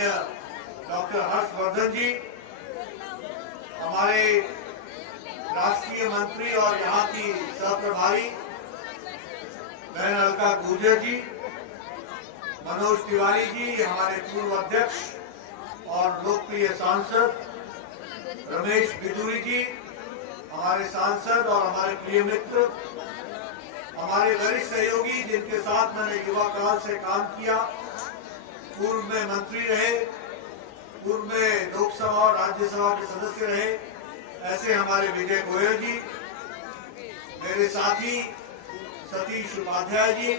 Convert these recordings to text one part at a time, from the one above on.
माननीय डॉक्टर हर्षवर्धन जी, हमारे राष्ट्रीय मंत्री और यहाँ की सहप्रभारी बहन अलका गुर्जर जी, मनोज तिवारी जी, हमारे पूर्व अध्यक्ष और लोकप्रिय सांसद रमेश बिदुरी जी, हमारे सांसद और हमारे प्रिय मित्र, हमारे वरिष्ठ सहयोगी जिनके साथ मैंने युवा काल से काम किया, पूर्व में मंत्री रहे, पूर्व में लोकसभा और राज्यसभा के सदस्य रहे, ऐसे हमारे विजय गोयल जी, मेरे साथी सतीश उपाध्याय जी,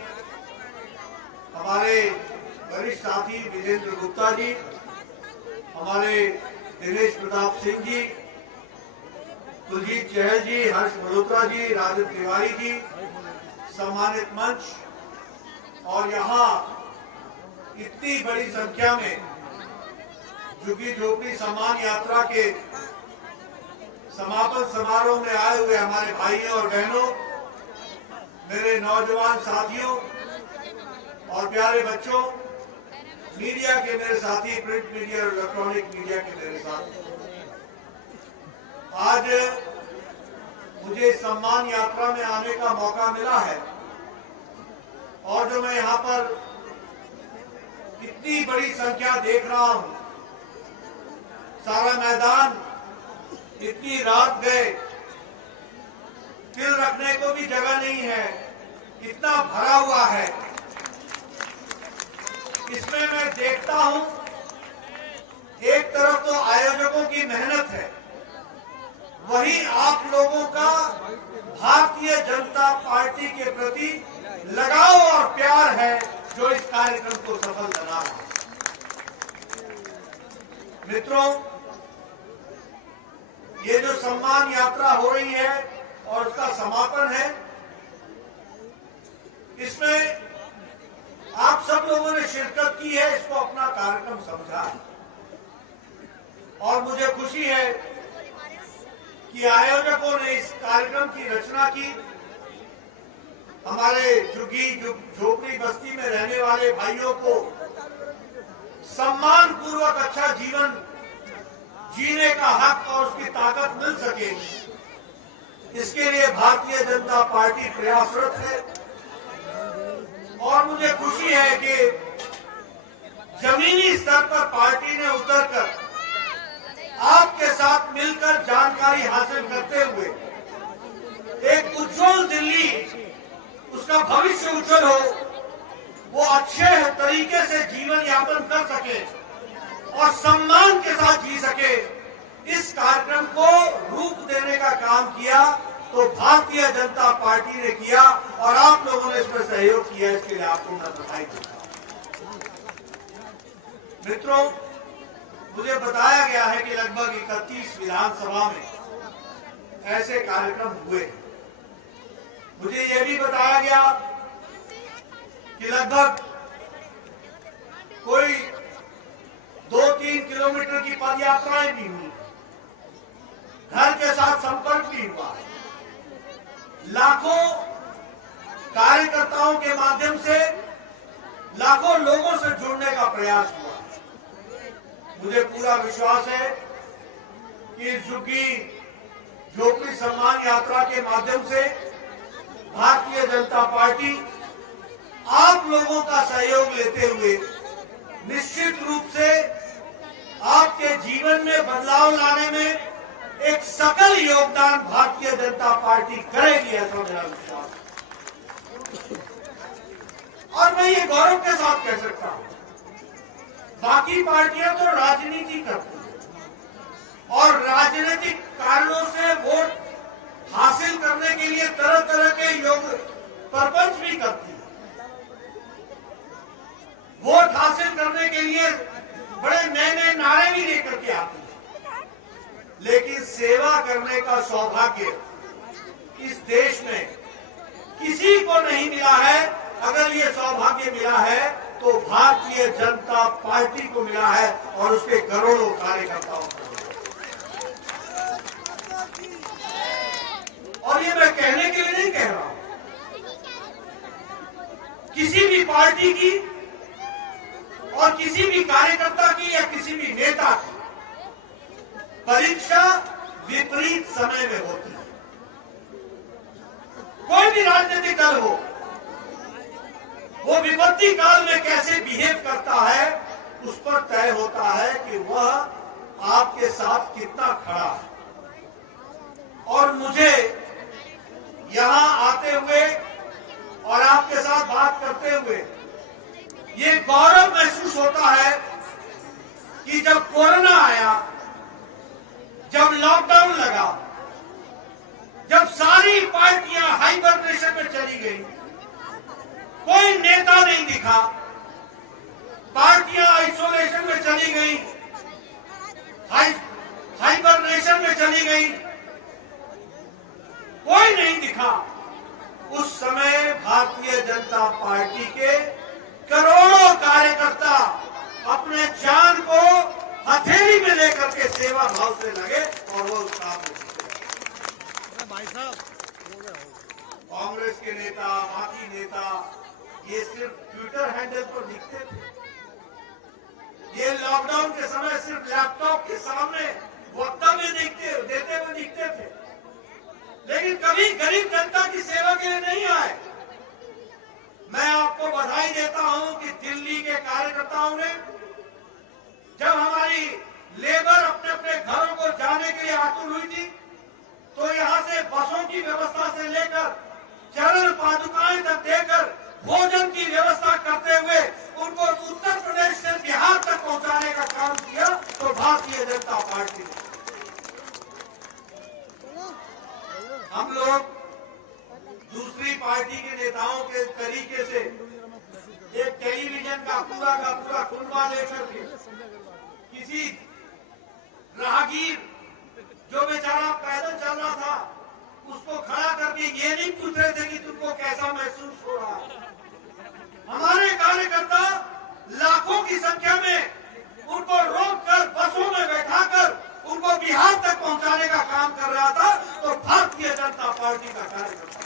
हमारे वरिष्ठ साथी विजेंद्र गुप्ता जी, हमारे दिनेश प्रताप सिंह जी, कुलजीत चहल जी, हर्ष मल्होत्रा जी, राजन तिवारी जी, सम्मानित मंच और यहाँ इतनी बड़ी संख्या में झुग्गी झोपड़ी सम्मान यात्रा के समापन समारोह में आए हुए हमारे भाइयों और बहनों, मेरे नौजवान साथियों और प्यारे बच्चों, मीडिया के मेरे साथी, प्रिंट मीडिया और इलेक्ट्रॉनिक मीडिया के मेरे साथी, आज मुझे सम्मान यात्रा में आने का मौका मिला है और जो मैं यहाँ पर इतनी बड़ी संख्या देख रहा हूँ, सारा मैदान इतनी रात गए, तिल रखने को भी जगह नहीं है, इतना भरा हुआ है। इसमें मैं देखता हूं, एक तरफ तो आयोजकों की मेहनत है, वहीं आप लोगों का भारतीय जनता पार्टी के प्रति लगाव और प्यार है जो इस कार्यक्रम को सफल बना रहा है। मित्रों, ये जो सम्मान यात्रा हो रही है और उसका समापन है, इसमें आप सब लोगों ने शिरकत की है, इसको अपना कार्यक्रम समझा है और मुझे खुशी है कि आयोजकों ने इस कार्यक्रम की रचना की। हमारे झुग्गी झोपड़ी बस्ती में रहने वाले भाइयों को सम्मान पूर्वक अच्छा जीवन जीने का हक और उसकी ताकत मिल सके, इसके लिए भारतीय जनता पार्टी प्रयासरत है और मुझे खुशी है कि जमीनी स्तर पर पार्टी ने उतरकर आपके साथ मिलकर जानकारी हासिल करते हुए एक उज्जवल दिल्ली, उसका भविष्य उज्जवल हो, वो अच्छे तरीके से जीवन यापन कर सके और सम्मान के साथ जी सके, इस कार्यक्रम को रूप देने का काम किया तो भारतीय जनता पार्टी ने किया और आप लोगों ने इसमें सहयोग किया, इसके लिए आपको मैं बधाई देता हूं। मित्रों, मुझे बताया गया है कि लगभग 31 विधानसभा में ऐसे कार्यक्रम हुए। मुझे यह भी बताया गया कि लगभग कोई 2-3 किलोमीटर की पद यात्राएं भी हुई, घर के साथ संपर्क भी हुआ, लाखों कार्यकर्ताओं के माध्यम से लाखों लोगों से जुड़ने का प्रयास हुआ। मुझे पूरा विश्वास है कि इस झुग्गी झोपड़ी सम्मान यात्रा के माध्यम से भारतीय जनता पार्टी आप लोगों का सहयोग लेते हुए निश्चित रूप से आपके जीवन में बदलाव लाने में एक सकल योगदान भारतीय जनता पार्टी करेगी, ऐसा मेरा विश्वास है। और मैं ये गौरव के साथ कह सकता हूं, बाकी पार्टियां तो राजनीति करती हैं और राजनीतिक कारणों से वोट हासिल करने के लिए तरह तरह के योग प्रपंच भी करती है, वोट हासिल करने के लिए बड़े नए नए नारे भी लेकर के आती है, लेकिन सेवा करने का सौभाग्य इस देश में किसी को नहीं मिला है। अगर ये सौभाग्य मिला है तो भारतीय जनता पार्टी को मिला है और उसके करोड़ों कार्यकर्ताओं को। और ये मैं कहने के लिए नहीं कह रहा हूं, किसी भी पार्टी की और किसी भी कार्यकर्ता की ये परीक्षा विपरीत समय में होती है। कोई भी राजनीतिक दल हो, वो विपत्ति काल में कैसे बिहेव करता है, उस पर तय होता है कि वह आपके साथ कितना खड़ा है। और मुझे यहां आते हुए और आपके साथ बात करते हुए ये गौरव महसूस होता है कि जब कोरोना आया, जब लॉकडाउन लगा, जब सारी पार्टियां हाइबरनेशन में चली गई, कोई नेता नहीं दिखा, पार्टियां आइसोलेशन में चली गई, हाइबरनेशन में चली गई, कोई नहीं दिखा। उस समय भारतीय जनता पार्टी के करोड़ों कार्यकर्ता अपने जान को हथेली में लेकर के सेवा भाव से लगे और वो उस काम में कांग्रेस के नेता, बाकी नेता ये सिर्फ ट्विटर हैंडल पर दिखते थे। ये लॉकडाउन के समय सिर्फ लैपटॉप के सामने वक्तव्य देते हुए दिखते थे, लेकिन कभी गरीब जनता की सेवा के लिए नहीं आए। मैं आपको बधाई देता हूं कि दिल्ली के कार्यकर्ताओं ने जब हमारी लेबर अपने अपने घरों को जाने के लिए आतुर हुई थी, तो यहां से बसों की व्यवस्था से लेकर चरण पादुकाएं तक देकर भोजन की व्यवस्था करते हुए उनको उत्तर प्रदेश से बिहार तक पहुंचाने का काम किया। तो भारतीय जनता पार्टी ने, हम लोग दूसरी पार्टी के नेताओं के तरीके से एक टेलीविजन का पूरा खुलवा लेकर के किसी राहगीर जो बेचारा पैदल चल रहा था उसको खड़ा करके ये नहीं पूछ रहे थे कि तुमको कैसा महसूस हो रहा है। हमारे कार्यकर्ता लाखों की संख्या में उनको रोककर बसों में बैठाकर उनको बिहार तक पहुंचाने का काम कर रहा था। तो भारतीय जनता पार्टी का कार्यकर्ता,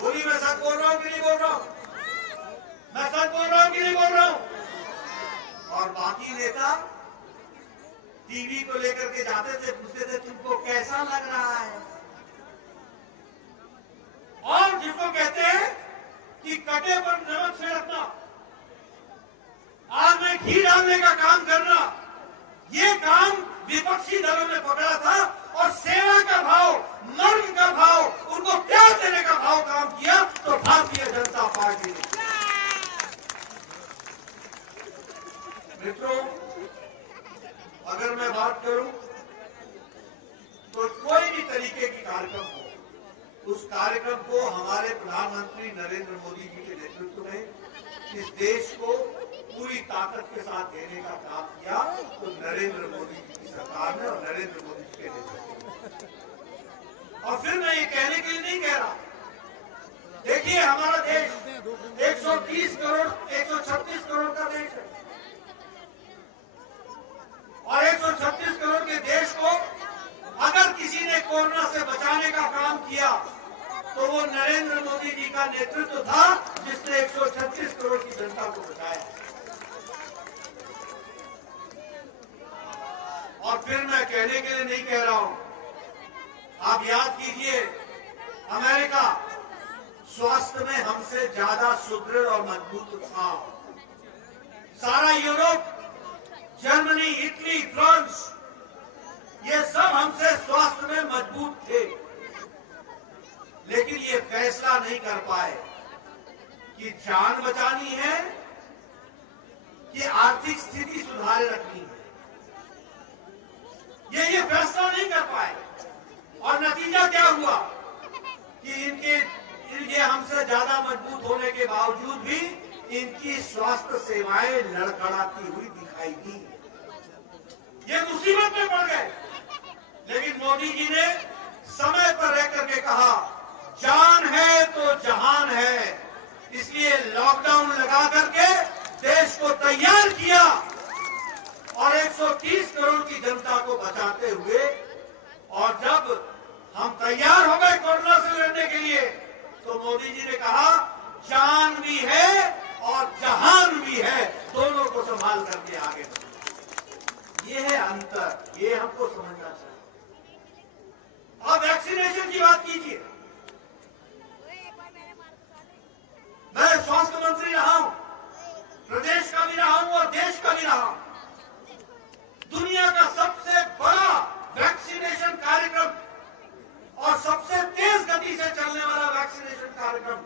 बोली मैं सच बोल रहा हूं कि नहीं बोल रहा हूं? मैं सच बोल रहा हूं कि नहीं बोल रहा हूं? और बाकी नेता टीवी को लेकर के जाते थे, पूछते थे तुमको कैसा लग रहा है। और जिसको कहते हैं कि कटे पर नमक छिड़कना, आग में घी डालने का काम करना, ये काम विपक्षी दलों ने पकड़ा था और सेवा का भाव, मर्म का भाव, उनको प्यार देने का भाव काम किया। तो भारतीय जनता पार्टी ने, मित्रों, अगर मैं बात करूं तो कोई भी तरीके की कार्यक्रम हो, उस कार्यक्रम को हमारे प्रधानमंत्री नरेंद्र मोदी जी के नेतृत्व में इस देश को पूरी ताकत के साथ देने का काम किया। तो नरेंद्र मोदी जी की सरकार ने और नरेंद्र मोदी जी के नेतृत्व में। और फिर मैं ये कहने के लिए नहीं कह रहा, देखिए हमारा देश 130 करोड़ 136 करोड़ का देश है और 136 करोड़ के देश को अगर किसी ने कोरोना से बचाने का काम किया तो वो नरेंद्र मोदी जी का नेतृत्व था, जिसने 136 करोड़ की जनता को बचाया। और फिर मैं कहने के लिए नहीं कह रहा हूं, आप याद कीजिए अमेरिका स्वास्थ्य में हमसे ज्यादा सुदृढ़ और मजबूत था। सारा यूरोप, जर्मनी, इटली, फ्रांस, ये सब हमसे स्वास्थ्य में मजबूत थे, लेकिन ये फैसला नहीं कर पाए कि जान बचानी है कि आर्थिक स्थिति सुधारे रखनी है। ये फैसला नहीं कर पाए और नतीजा क्या हुआ कि इनके हमसे ज्यादा मजबूत होने के बावजूद भी इनकी स्वास्थ्य सेवाएं लड़खड़ाती हुई दिखाई दी। ये मुसीबत में पड़ गए, लेकिन मोदी जी ने समय पर रह करके कहा जान है तो जहान है, इसलिए लॉकडाउन लगा करके देश को तैयार किया और 130 करोड़ की जनता को बचाते हुए। और जब हम तैयार हो गए कोरोना से लड़ने के लिए, तो मोदी जी ने कहा जान भी है और जहान भी है, दोनों को संभाल करके आगे बढ़े। ये है अंतर, ये हमको समझना चाहिए। आप वैक्सीनेशन की बात कीजिए। मैं स्वास्थ्य मंत्री रहा हूं, प्रदेश का भी रहा हूं और देश का भी रहा हूं। दुनिया का सबसे बड़ा वैक्सीनेशन कार्यक्रम और सबसे तेज गति से चलने वाला वैक्सीनेशन कार्यक्रम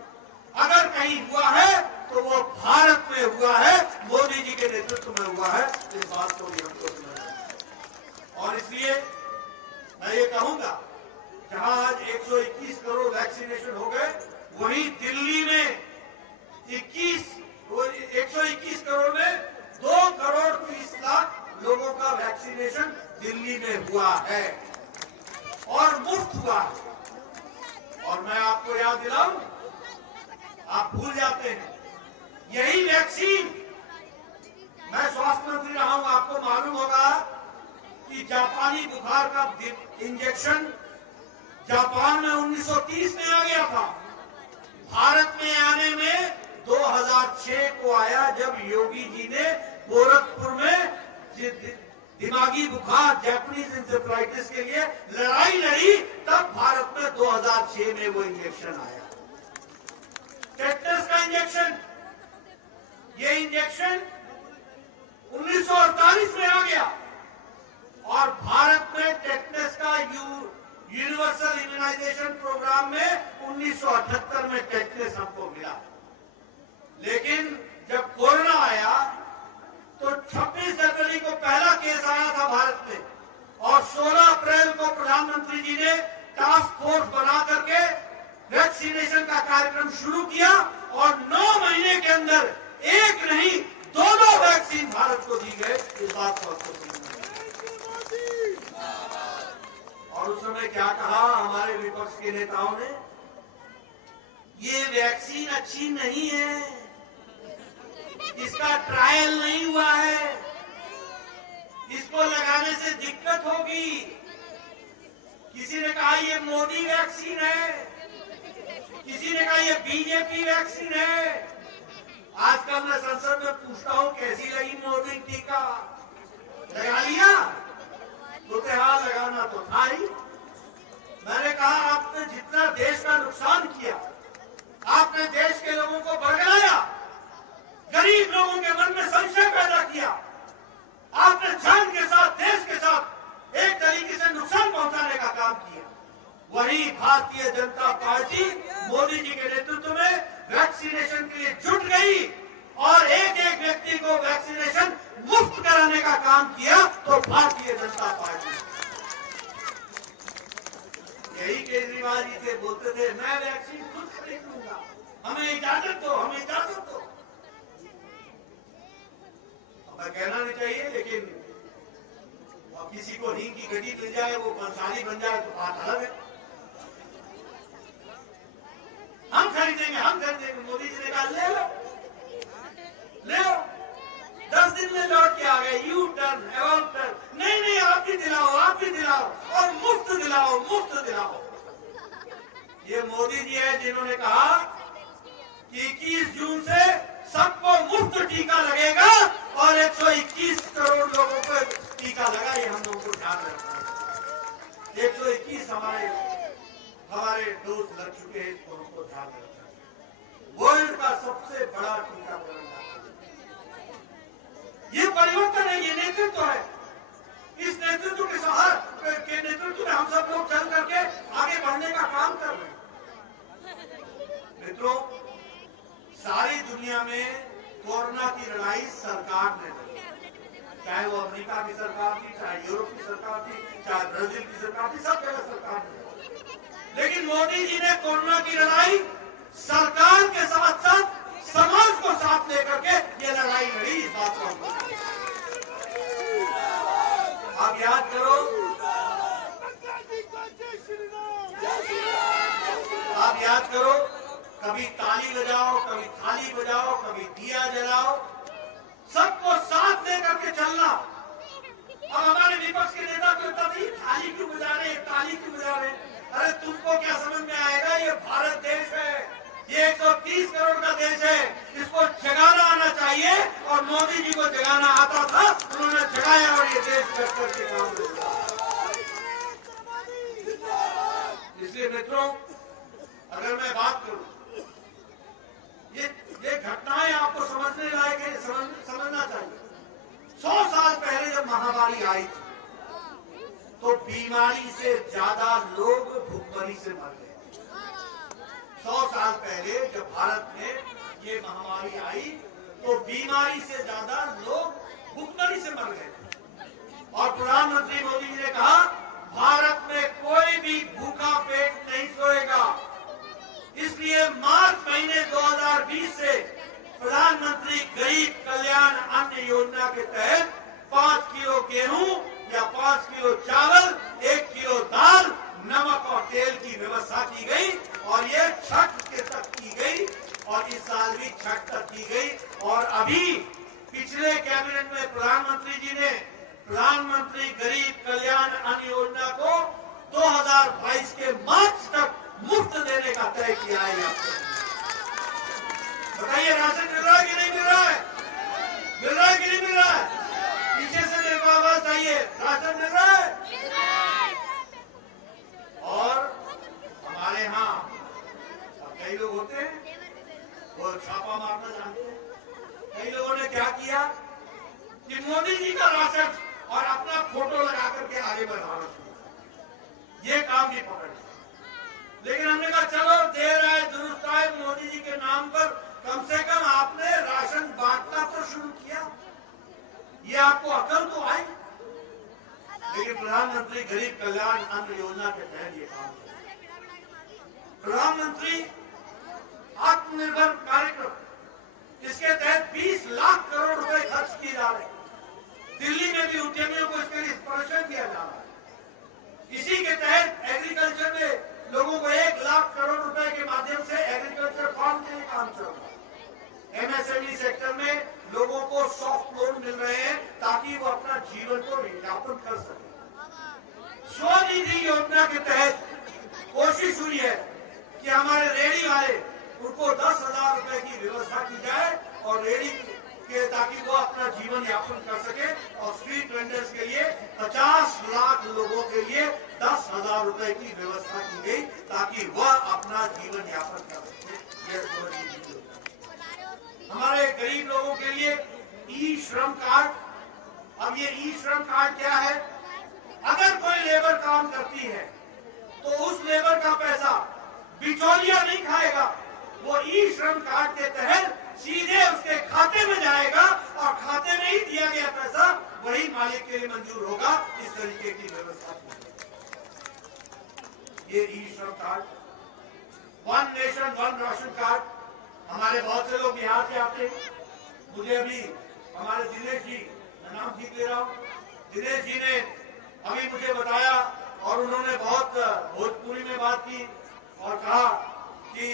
अगर कहीं हुआ है तो वो भारत में हुआ है, मोदी जी के नेतृत्व में हुआ है। इस बात को भी हमको समझना है। और इसलिए मैं ये कहूंगा, जहां आज 121 करोड़ वैक्सीनेशन हो गए, वहीं दिल्ली में 121 करोड़ में 2 करोड़ 30 लाख लोगों का वैक्सीनेशन दिल्ली में हुआ है और मुफ्त हुआ है। और मैं आपको याद दिलाऊं, आप भूल जाते हैं, यही वैक्सीन, मैं स्वास्थ्य मंत्री रहा हूं, आपको मालूम होगा कि जापानी बुखार का इंजेक्शन जापान में 1930 में आ गया था। भारत में आने में 2006 को आया, जब योगी जी ने गोरखपुर में दिमागी बुखार, जैपनीज इंसेफ्लाइटिस के लिए लड़ाई लड़ी, तब भारत में 2006 में वो इंजेक्शन आया। टेटनस का इंजेक्शन, ये इंजेक्शन 1948 में आ गया और भारत में टेटनस का यूनिवर्सल इम्यूनाइजेशन प्रोग्राम में 1978 में टेटनस हमको मिला। लेकिन जब कोरोना आया तो 26 जनवरी को पहला केस आया था भारत में और 16 अप्रैल को प्रधानमंत्री जी ने टास्क फोर्स बना करके वैक्सीनेशन का कार्यक्रम शुरू किया और 9 महीने के अंदर एक नहीं 2 वैक्सीन भारत को दी गए। इस बात को आपको समझना है। और उस समय क्या कहा हमारे विपक्ष के नेताओं ने, ये वैक्सीन अच्छी नहीं है, इसका ट्रायल नहीं हुआ है, इसको लगाने से दिक्कत होगी। किसी ने कहा ये मोदी वैक्सीन है, किसी ने कहा ये बीजेपी वैक्सीन है। आजकल मैं संसद में पूछता हूं कैसी लगी मोदी टीका, लगा लिया? तो त्योहार लगाना तो था ही। मैंने कहा आपने जितना देश का नुकसान किया, आपने देश के लोगों को भड़काया, गरीब लोगों के मन में संशय पैदा किया, आपने जान के साथ, देश के साथ एक तरीके से नुकसान पहुंचाने का काम किया। वही भारतीय जनता पार्टी मोदी जी के नेतृत्व में वैक्सीनेशन के लिए जुट गई और एक एक व्यक्ति को वैक्सीनेशन मुफ्त कराने का काम किया। तो भारतीय जनता पार्टी, यही केजरीवाल जी थे, बोलते थे मैं वैक्सीन खुद खरीद लूंगा, हमें इजाजत दो, हमें इजाजत दो। अब कहना नहीं चाहिए, लेकिन अब किसी को नींद की गड्डी मिल जाए, वो पंसाली बन जाए तो बात अलग है। हम खरीदेंगे। मोदी जी ने कहा ले लो, ले लो। 10 दिन में लौट के आ गए, यू टर्न, अबाउट टर्न। नहीं आप भी दिलाओ और मुफ्त दिलाओ। ये मोदी जी है जिन्होंने कहा कि 21 जून से सबको मुफ्त टीका लगेगा और 121 करोड़ लोगों को टीका लगा। ये हम लोगों को ध्यान रखना है। 121 हमारे डोज लग चुके हैं, इसको हमको ध्यान रखना है। वर्ल्ड का सबसे बड़ा टीकाकरण ये परिवर्तन है, ये नेतृत्व है। इस नेतृत्व के नेतृत्व में हम सब लोग चल करके आगे बढ़ने का काम कर रहे हैं। मित्रों, सारी दुनिया में कोरोना की लड़ाई सरकार ने लड़ी, चाहे वो अमेरिका की सरकार थी, चाहे यूरोप की सरकार थी, चाहे ब्राजील की सरकार थी, सब जगह सरकार ने लड़ी। लेकिन मोदी जी ने कोरोना की लड़ाई सरकार के साथ साथ समाज को साथ लेकर के ये लड़ाई लड़ी। इस बात को आप याद करो, कभी ताली बजाओ, कभी थाली बजाओ, कभी दिया जलाओ, सबको साथ लेकर के चलना। अब हमारे विपक्ष के नेता कहता था थाली क्यों बजा रहे, ताली क्यों बजा रहे? अरे तुमको क्या समझ में आएगा, ये भारत देश है, ये 130 करोड़ का देश है, इसको जगाना आना चाहिए। और मोदी जी को जगाना आता था, उन्होंने जगाया और ये देश देश बेहतर के काम मिल रहा है। इसलिए मित्रों, अगर मैं बात करूं, ये घटनाएं आपको समझने लायक है, समझना चाहिए। 100 साल पहले जब महामारी आई थी तो बीमारी से ज्यादा लोग भूखमरी से मर गए। 100 साल पहले जब भारत में ये महामारी आई तो बीमारी से ज्यादा लोग भूखमरी से मर गए। और प्रधानमंत्री मोदी जी ने कहा, भारत में कोई भी भूखा पेट नहीं सोएगा। इसलिए मार्च महीने 2020 से प्रधानमंत्री गरीब कल्याण अन्न योजना के तहत 5 किलो गेहूं या 5 किलो चावल, 1 किलो दाल, नमक और तेल की व्यवस्था की गई और ये छठ के तक की गई और इस साल भी छठ तक की गई। और अभी पिछले कैबिनेट में प्रधानमंत्री जी ने प्रधानमंत्री गरीब कल्याण अन्न योजना को 2022 के मार्च तक मुफ्त देने का तय किया है। बताइए, राशन मिल रहा है कि नहीं मिल रहा है? मिल रहा है कि नहीं मिल रहा है? पीछे से मेरे को आवाज चाहिए, राशन मिल रहा है? और हमारे यहाँ कई लोग होते हैं वो छापा मारना जानते हैं। कई लोगों ने क्या किया कि मोदी जी का राशन और अपना फोटो लगा करके आगे बढ़ाना शुरू, ये काम भी पकड़ लिया। लेकिन हमने कहा चलो देर आए दुरुस्त आए, मोदी जी के नाम पर कम से कम आपने राशन बांटना तो शुरू किया, ये आपको अकल तो आई। लेकिन प्रधानमंत्री गरीब कल्याण अन्न योजना के तहत ये काम किया। प्रधानमंत्री आत्मनिर्भर कार्यक्रम, इसके तहत 20 लाख करोड़ रुपए खर्च किए जा रहे हैं। दिल्ली में भी उद्यमियों को इसके लिए प्रशिक्षण दिया जा रहा है। इसी के तहत एग्रीकल्चर में लोगों को 1 लाख करोड़ रुपए के माध्यम से एग्रीकल्चर फार्म के लिए काम चल रहा है। एमएसएमई सेक्टर में लोगों को सॉफ्ट लोन मिल रहे हैं ताकि वो अपना जीवन को यापन कर सके। स्वनिधि योजना के तहत कोशिश हुई है कि हमारे रेडी वाले उनको 10,000 रुपए की व्यवस्था की जाए और रेडी के ताकि वो अपना जीवन यापन कर सके। और स्ट्रीट वेंडर्स के लिए 50 लाख लोगों के लिए 10,000 रुपए की व्यवस्था की गई ताकि वह अपना जीवन यापन कर सके। हमारे गरीब लोगों के लिए ई श्रम कार्ड। अब ये ई श्रम कार्ड क्या है? अगर कोई लेबर काम करती है तो उस लेबर का पैसा बिचौलिया नहीं खाएगा, वो ई श्रम कार्ड के तहत सीधे उसके खाते में जाएगा और खाते में ही दिया गया पैसा वही मालिक के लिए मंजूर होगा। इस तरीके की व्यवस्था ये ई श्रम card, one nation one ration card. हमारे बहुत से लोग बिहार से आते हैं। मुझे अभी हमारे दिनेश जी, मैं नाम ठीक ले रहा हूँ, दिनेश जी ने अभी मुझे बताया और उन्होंने बहुत भोजपुरी में बात की और कहा कि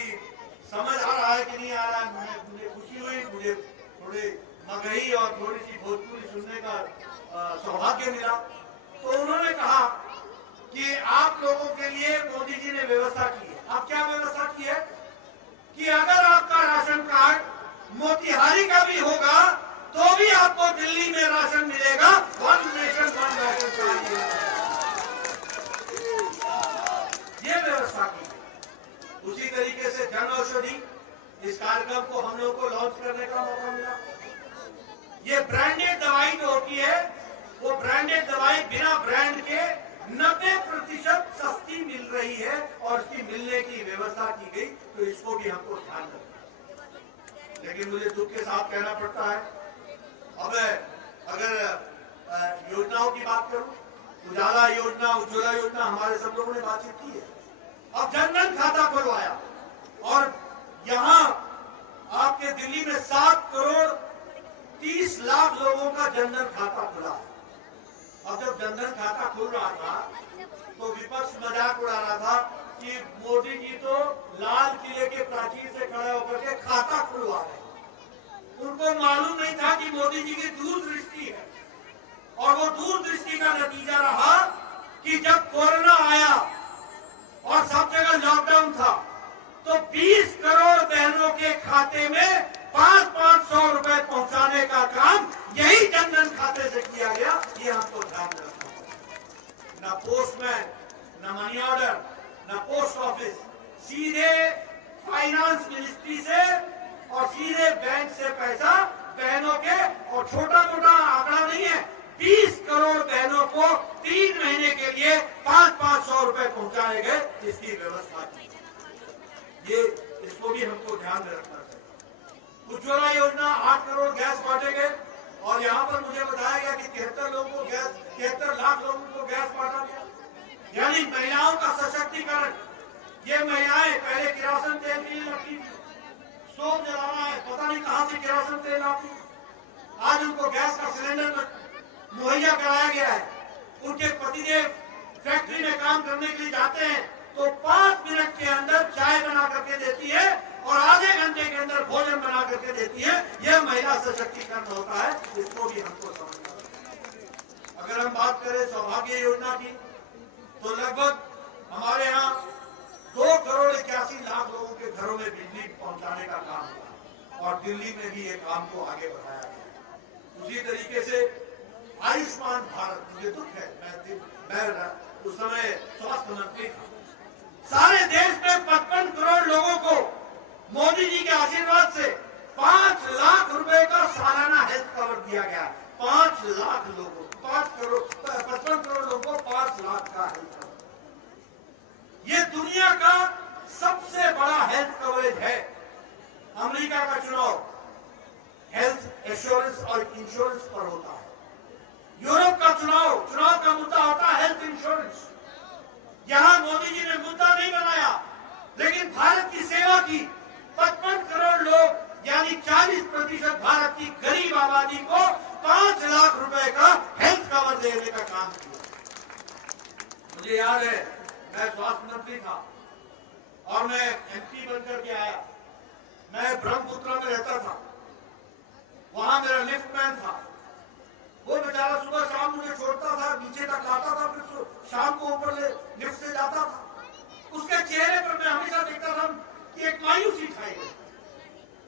समझ आ रहा है कि नहीं आ रहा है। मुझे खुशी हुई, मुझे थोड़ी मगही और थोड़ी सी भोजपुरी सुनने का सौभाग्य मिला। तो उन्होंने कहा कि आप लोगों के लिए मोदी जी ने व्यवस्था की है। आप क्या व्यवस्था की है कि अगर आपका राशन कार्ड मोतिहारी का भी होगा तो भी आपको दिल्ली में राशन मिलेगा। One nation one ration card, ये व्यवस्था की। उसी तरीके से जन औषधि, इस कार्यक्रम को हम लोग को लॉन्च करने का मौका मिला। ये ब्रांडेड दवाई जो होती है वो ब्रांडेड दवाई बिना ब्रांड के 90% सस्ती मिल रही है और इसकी मिलने की व्यवस्था की गई। तो इसको भी हमको ध्यान रखना है। लेकिन मुझे दुख के साथ कहना पड़ता है, अब अगर योजनाओं की बात करूं, उजाला योजना, उज्ज्वला योजना, हमारे सब लोगों ने बातचीत की है। अब जनधन खाता खुलवाया और यहाँ आपके दिल्ली में 7 करोड़ 30 लाख लोगों का जनधन खाता खुला। अब जब जनधन खाता खुल रहा था तो विपक्ष मजाक उड़ा रहा था कि मोदी जी तो लाल किले के प्राचीर से खड़े होकर के खाता खुलवा रहे। उनको मालूम नहीं था कि मोदी जी की दूरदृष्टि है और वो दूरदृष्टि का नतीजा रहा कि जब कोरोना आया और सब जगह लॉकडाउन था तो 20 करोड़ बहनों के खाते में 500-500 रुपए पहुंचाने का काम यही जनधन खाते से किया गया। ये हमको ध्यान रखना है। न पोस्टमैन, न मनी ऑर्डर, न पोस्ट ऑफिस, सीधे फाइनेंस मिनिस्ट्री से और सीधे बैंक से पैसा बहनों के, और छोटा मोटा आंकड़ा नहीं है, 20 करोड़ बहनों को 3 महीने के लिए 500 रुपए पहुंचाए गए, इसकी व्यवस्था की। ये इसको भी हमको ध्यान में रखना चाहिए। उज्ज्वला योजना 8 करोड़ गैस बांटे गए, और यहाँ पर मुझे बताया गया कि 73 लाख लोगों को गैस बांटा गया। यानी महिलाओं का सशक्तिकरण। ये महिलाएं पहले किरोसिन तेल के लिए रखी थी, स्टोव जलाना है, पता नहीं कहां से किरोसिन तेल आती, आज उनको गैस का सिलेंडर मुहैया कराया गया है। उनके पतिदेव फैक्ट्री में काम करने के लिए जाते हैं तो 5 मिनट के अंदर चाय बना करके देती है और आधे घंटे के अंदर भोजन बना करके देती है। यह महिला सशक्तिकरण होता है, इसको भी हमको समझना है। अगर हम बात करें सौभाग्य योजना की, तो लगभग हमारे यहाँ 2 करोड़ 81 लाख लोगों के घरों में बिजली पहुंचाने का काम हुआ, और दिल्ली में भी ये काम को आगे बढ़ाया गया। उसी तरीके से आयुष्मान भारत, मुझे दुख है, मैं उस समय स्वास्थ्य मंत्री था, सारे देश में 55 करोड़ लोगों को मोदी जी के आशीर्वाद से 5 लाख रुपए का सालाना हेल्थ कवर दिया गया। 5 लाख लोगों, 55 करोड़ लोगों को 5 लाख का हेल्थ कवर। ये दुनिया का सबसे बड़ा हेल्थ कवरेज है। अमेरिका का चुनाव हेल्थ इंश्योरेंस और इंश्योरेंस पर होता है। यूरोप का चुनाव का मुद्दा होता है हेल्थ इंश्योरेंस। यहां मोदी जी ने मुद्दा नहीं बनाया, लेकिन भारत की सेवा की। 55 करोड़ लोग यानी 40% भारत की गरीब आबादी को 5 लाख रुपए का हेल्थ कवर देने का काम किया। मुझे याद है, मैं स्वास्थ्य मंत्री था और मैं एमपी बनकर के आया। मैं ब्रह्मपुत्र में रहता था, वहां मेरा लिफ्टमैन था। वो बेचारा सुबह शाम मुझे छोड़ता था, नीचे तक लाता था, फिर शाम को ऊपर लिफ्ट से जाता था। उसके चेहरे पर मैं हमेशा देखता था कि एक मायूसी छाई गई।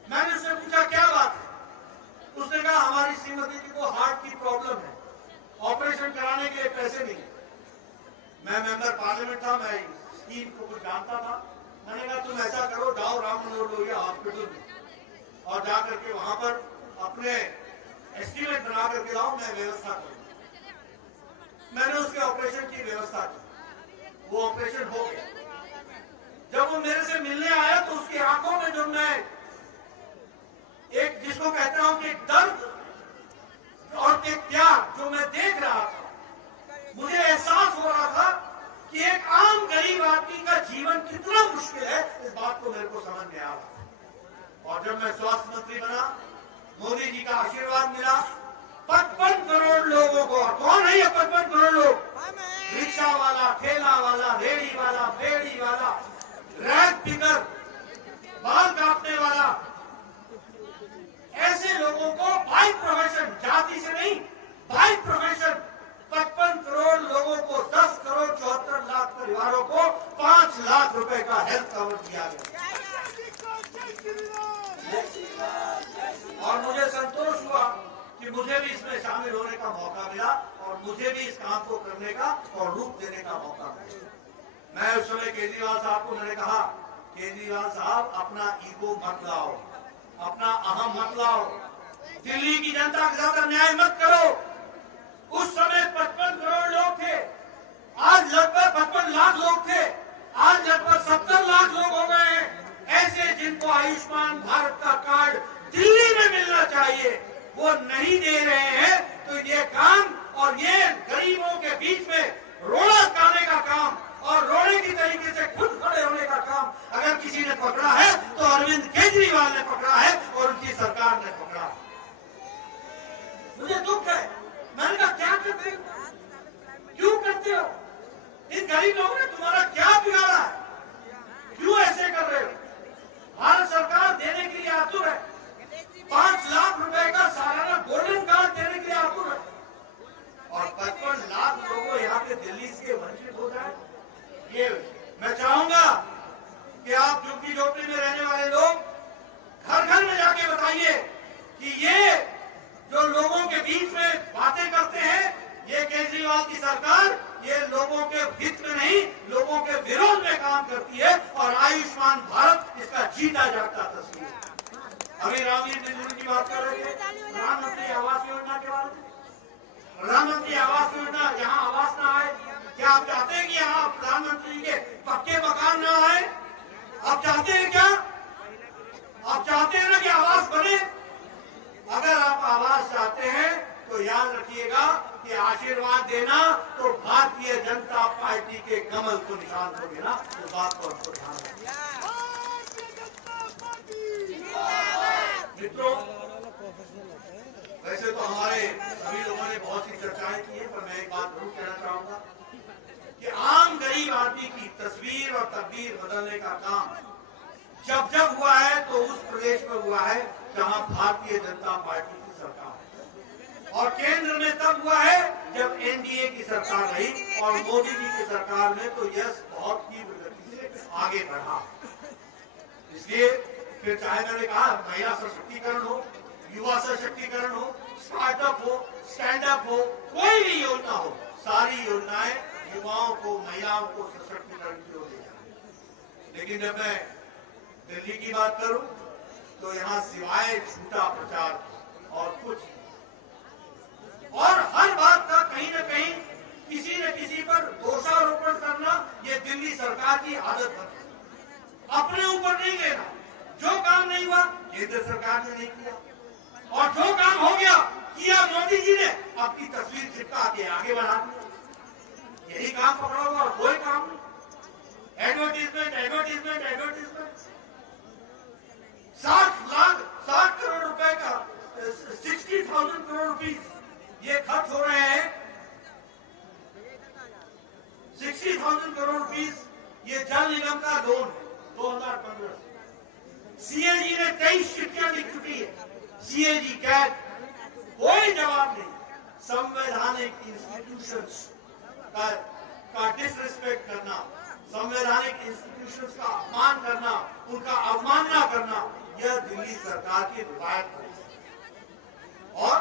मैंने उससे पूछा क्या बात है? उसने कहा हमारी श्रीमती जी को हार्ट की प्रॉब्लम है, ऑपरेशन कराने के लिए पैसे नहीं। मैं मेंबर पार्लियामेंट था, मैं स्कीम को कुछ जानता था। मैंने कहा तुम ऐसा करो, जाओ राम मनोहर लोहिया हॉस्पिटल में और जाकर के वहां पर अपने एस्टीमेट बना करके लाओ, मैं व्यवस्था करूं। मैंने उसके ऑपरेशन की व्यवस्था की, वो ऑपरेशन हो गया। जब वो मेरे से मिलने आया तो उसकी आंखों में जो मैं एक जिसको कहता हूं कि दर्द और एक प्यार जो मैं देख रहा था, मुझे एहसास हो रहा था कि एक आम गरीब आदमी का जीवन कितना मुश्किल है। इस बात को मेरे को समझ में आ रहा। और जब मैं स्वास्थ्य मंत्री बना, मोदी जी का आशीर्वाद मिला, 55 करोड़ लोगों को, कौन है ये 55 करोड़ लोग? रिक्शा वाला, ठेला वाला, रेहड़ी वाला, फेड़ी वाला, रैक पिकर, बाल काटने वाला, ऐसे लोगों को बाई प्रोफेशन, जाति से नहीं, बाई प्रोफेशन 55 करोड़ लोगों को, 10 करोड़ 74 लाख परिवारों को 5 लाख रुपए का हेल्थ कवर दिया गया। और मुझे संतोष हुआ कि मुझे भी इसमें शामिल होने का मौका मिला और मुझे भी इस काम को करने का और रूप देने का मौका मिला। मैं उस समय केजरीवाल साहब को मैंने कहा, केजरीवाल साहब अपना ईगो मत लाओ, अपना अहम मत लाओ, दिल्ली की जनता के साथ अन्याय मत करो। उस समय 55 करोड़ लोग थे, आज लगभग 55 लाख लोग थे, आज लगभग 70 लाख लोग हो गए हैं ऐसे जिनको आयुष्मान भारत का कार्ड दिल्ली में मिलना चाहिए, वो नहीं दे रहे हैं। तो ये काम और ये गरीबों के बीच में रोड़ा काटने का काम और रोड़े की तरीके से खुद खड़े होने का काम अगर किसी ने पकड़ा है तो अरविंद केजरीवाल ने पकड़ा है और उनकी सरकार ने पकड़ा है। मुझे दुख है। मैंने कहा क्या करते हो, क्यों करते हो? इन गरीब लोगों ने तुम्हारा क्या बिगाड़ा है, क्यों ऐसे कर रहे हो? भारत सरकार देने के लिए आतुर है, 5 लाख रुपए का सालाना गोल्डन कार्ड देने के लिए आतुर है, और 55 लाख लोगों यहाँ के दिल्ली से वंचित हो जाए। ये मैं चाहूंगा कि आप झुग्गी झोपड़ी में रहने वाले लोग घर घर में जाके बताइए कि ये जो लोगों के बीच में बातें करते हैं, ये केजरीवाल की सरकार ये लोगों के हित में नहीं, लोगों के विरोध में काम करती है और आयुष्मान भारत इसका जीता जागता तस्वीर। अभी रामवीर जिंदगी की बात कर रहे थे प्रधानमंत्री आवास योजना के बारे में। प्रधानमंत्री आवास योजना, जहाँ आवास ना आए, क्या आप चाहते हैं कि यहाँ प्रधानमंत्री के पक्के मकान ना आए? आप चाहते हैं क्या? आप चाहते हैं ना कि आवास बने? अगर आप आवास चाहते हैं तो याद रखिएगा कि आशीर्वाद देना तो भारतीय जनता पार्टी के कमल को निशान दोगे ना, तो बात को आपको ध्यान रखिए। मित्रों, वैसे तो हमारे सभी लोगों ने बहुत सी चर्चाएं की है, पर मैं एक बात जरूर कहना चाहूंगा कि आम गरीब आदमी की तस्वीर और तकदीर बदलने का काम जब जब हुआ है तो उस प्रदेश में हुआ है जहां भारतीय जनता पार्टी की सरकार है, और केंद्र में तब हुआ है जब एनडीए की सरकार रही, और मोदी जी की सरकार में तो यश बहुत तीव्र गति से आगे बढ़ा। इसलिए फिर चाहे मैंने कहा महिला सशक्तिकरण हो, युवा सशक्तिकरण हो, स्टार्टअप हो, स्टैंड अप हो, कोई भी योजना हो, सारी योजनाएं युवाओं को, महिलाओं को सशक्तिकरण की ओर ले जाए। लेकिन जब मैं दिल्ली की बात करूं तो यहाँ सिवाय झूठा प्रचार और कुछ, और हर बात का कहीं न कहीं किसी न किसी पर दोषारोपण करना, ये दिल्ली सरकार की आदत है। अपने ऊपर नहीं लेना, जो काम नहीं हुआ केंद्र सरकार ने नहीं किया, और जो काम हो गया किया मोदी जी ने, अपनी तस्वीर चिपका के आगे बढ़ा दिया। यही काम पकड़ा हुआ और कोई काम नहीं। Advertisement advertisement advertisement. 60 करोड़ रुपए का 60,000 करोड़ रुपीज ये खर्च हो रहे हैं। 60,000 करोड़ रुपीज ये जल निगम का लोन है 2015 से। सीएजी ने 23 चिट्ठियां लिख चुकी है। सीएजी कैट, कोई जवाब नहीं। संवैधानिक इंस्टीट्यूशंस का डिसरिस्पेक्ट करना, संवैधानिक इंस्टीट्यूशंस का अपमान करना, उनका अवमानना करना, यह दिल्ली सरकार की रिवायत है। और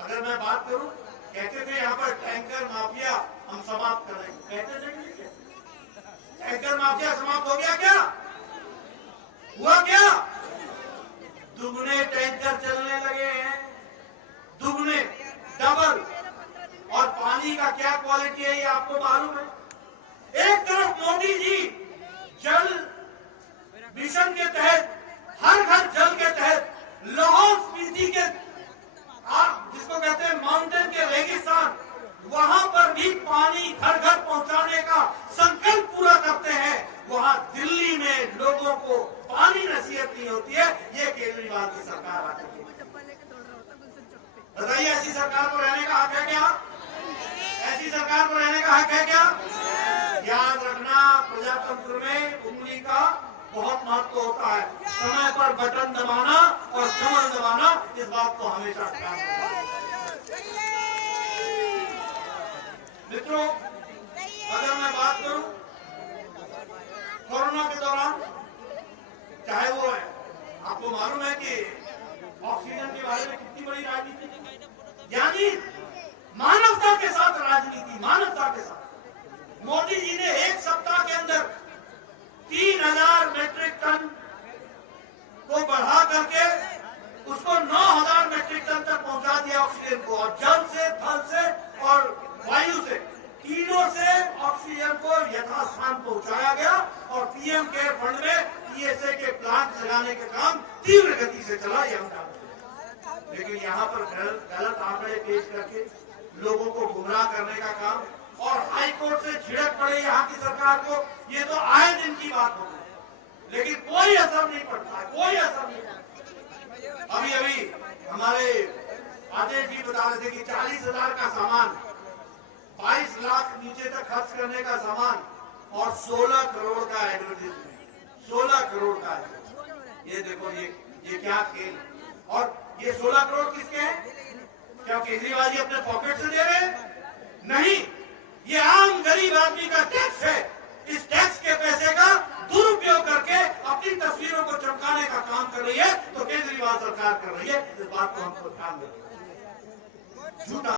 अगर मैं बात करूं, कहते थे यहाँ पर टैंकर माफिया हम समाप्त कर रहे हैं, कहते थे टैंकर माफिया समाप्त हो गया क्या? हुआ क्या? दुगने टैंकर चलने लगे हैं, दुगने, डबल। और पानी का क्या क्वालिटी है ये आपको मालूम है। एक तरफ मोदी जी जल मिशन के तहत, हर घर जल के तहत, लाहौल स्पीति के जिसको कहते हैं माउंटेन के रेगिस्तान, वहां पर भी पानी घर घर पहुंचाने का संकल्प पूरा करते हैं। वहां दिल्ली में लोगों को पानी नसीहत नहीं होती है। ये केजरीवाल की सरकार आती है। बताइए, ऐसी सरकार को रहने का हक है क्या? ऐसी सरकार को रहने का हक है क्या? याद रखना, प्रजातंत्र में उंगली का बहुत महत्व होता है। समय पर बटन दबाना और कमर दबाना, इस बात को हमेशा ध्यान रखना। मित्रों, अगर मैं बात करूं कोरोना के दौरान, चाहे वो है, आपको मालूम है कि ऑक्सीजन के बारे में कितनी बड़ी राजनीति थी, यानी मानवता के साथ राजनीति, मानवता के साथ। मोदी जी ने एक सप्ताह के अंदर 3,000 मेट्रिक टन को बढ़ा करके उसको 9,000 मेट्रिक टन तक पहुंचा दिया ऑक्सीजन को, और जल से, थल से और वायु से, तीनों से ऑक्सीजन को यथास्थान पहुंचाया गया। और पीएम केयर फंड में पीएसए के प्लांट लगाने का काम तीव्र गति से चला, यह हम जानते हैं। लेकिन यहाँ पर गलत आंकड़े पेश करके लोगों को गुमराह करने का काम, और हाईकोर्ट से झिड़क पड़े यहाँ की सरकार को, ये तो आए दिन की बात होगी, लेकिन कोई असर नहीं पड़ता है, कोई असर नहीं पड़ता। अभी अभी हमारे आदेश जी बता रहे थे कि 40,000 का सामान, 22 लाख नीचे तक खर्च करने का सामान, और 16 करोड़ का एडवर्टीजमेंट, 16 करोड़ का। ये देखो, ये क्या खेल। और ये 16 करोड़ किसके हैं? क्या केजरीवाल जी अपने पॉकेट से दे रहे हैं? नहीं, ये आम गरीब आदमी का टैक्स है। इस टैक्स के पैसे का दुरुपयोग करके अपनी तस्वीरों को चमकाने का काम कर रही है, तो केजरीवाल सरकार कर रही है। इस बात को हमको ध्यान देना। झूठा